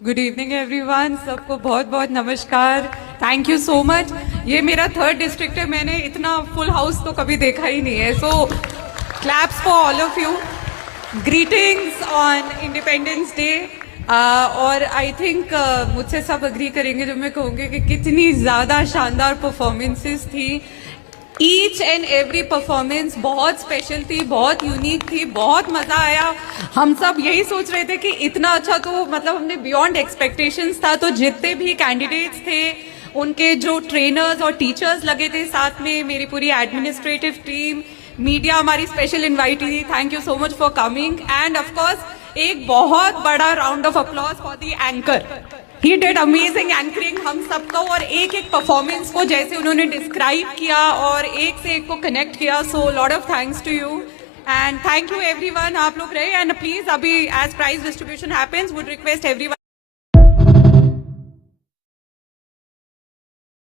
Good evening everyone, सबको बहुत बहुत नमस्कार। Thank you so much. ये मेरा थर्ड डिस्ट्रिक्ट है, मैंने इतना फुल हाउस तो कभी देखा ही नहीं है। So claps for all of you. Greetings on independence day. और आई थिंक मुझसे सब अग्री करेंगे जो मैं कहूँगी कि कितनी ज़्यादा शानदार परफॉर्मेंसेस थी। ईच एंड एवरी परफॉर्मेंस बहुत स्पेशल थी, बहुत यूनिक थी, बहुत मजा आया। हम सब यही सोच रहे थे कि इतना अच्छा तो मतलब हमने बियॉन्ड एक्सपेक्टेशंस था। तो जितने भी कैंडिडेट्स थे, उनके जो ट्रेनर्स और टीचर्स लगे थे साथ में, मेरी पूरी एडमिनिस्ट्रेटिव टीम, मीडिया हमारी स्पेशल इन्वाइटी थी। Thank you so much for coming. End of course एक बहुत बड़ा round of applause for the anchor. He did amazing anchoring हम सबको, और एक एक परफॉर्मेंस को जैसे उन्होंने डिस्क्राइब किया और एक से एक को कनेक्ट किया। So lot of thanks to you and thank you everyone. आप लोग रहे। एंड प्लीज अभी as prize distribution happens, would request everyone